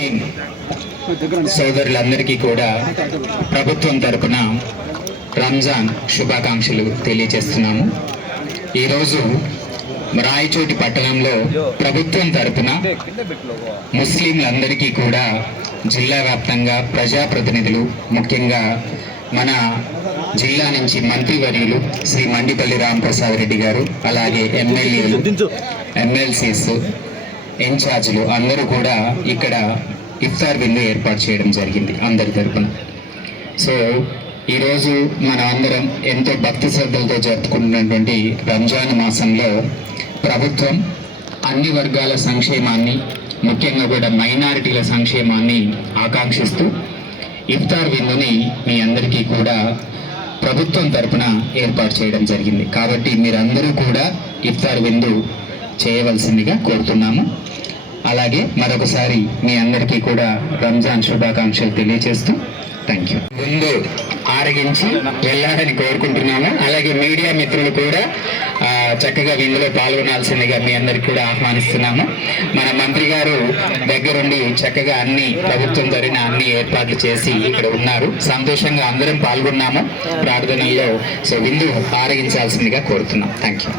ముస్లిం సోదరులందరికీ కూడా ప్రభుత్వం తరపున రంజాన్ శుభాకాంక్షలు తెలియజేస్తున్నాము. ఈరోజు రాయచోటి పట్టణంలో ప్రభుత్వం తరపున ముస్లింలందరికీ కూడా జిల్లా వ్యాప్తంగా ప్రజాప్రతినిధులు ముఖ్యంగా మన జిల్లా నుంచి మంత్రివర్యులు శ్రీ మండిపల్లి రామప్రసాద్ రెడ్డి గారు అలాగే ఎమ్మెల్యేలు ఎమ్మెల్సీస్ ఇన్ఛార్జీలు అందరూ కూడా ఇక్కడ ఇఫ్తార్ విందు ఏర్పాటు చేయడం జరిగింది అందరి తరపున. సో ఈరోజు మనం అందరం ఎంతో భక్తి శ్రద్ధలతో జరుపుకుంటున్నటువంటి రంజాన్ మాసంలో ప్రభుత్వం అన్ని వర్గాల సంక్షేమాన్ని ముఖ్యంగా కూడా మైనారిటీల సంక్షేమాన్ని ఆకాంక్షిస్తూ ఇఫ్తార్ విందుని మీ అందరికీ కూడా ప్రభుత్వం తరపున ఏర్పాటు చేయడం జరిగింది. కాబట్టి మీరందరూ కూడా ఇఫ్తార్ విందు చేయవలసిందిగా కోరుతున్నాము. అలాగే మరొకసారి మీ అందరికీ కూడా రంజాన్ శుభాకాంక్షలు తెలియజేస్తూ థ్యాంక్ యూ ముందు ఆరగించి వెళ్ళాలని కోరుకుంటున్నాము. అలాగే మీడియా మిత్రులు కూడా చక్కగా విందులో పాల్గొనాల్సిందిగా మీ అందరికి కూడా ఆహ్వానిస్తున్నాము. మన మంత్రి గారు దగ్గరుండి చక్కగా అన్ని ప్రభుత్వం జరిగిన అన్ని ఏర్పాట్లు చేసి ఇక్కడ ఉన్నారు. సంతోషంగా అందరం పాల్గొన్నాము. ప్రార్థనల్లో సో విందు ఆరగించాల్సిందిగా కోరుతున్నాం. Thank you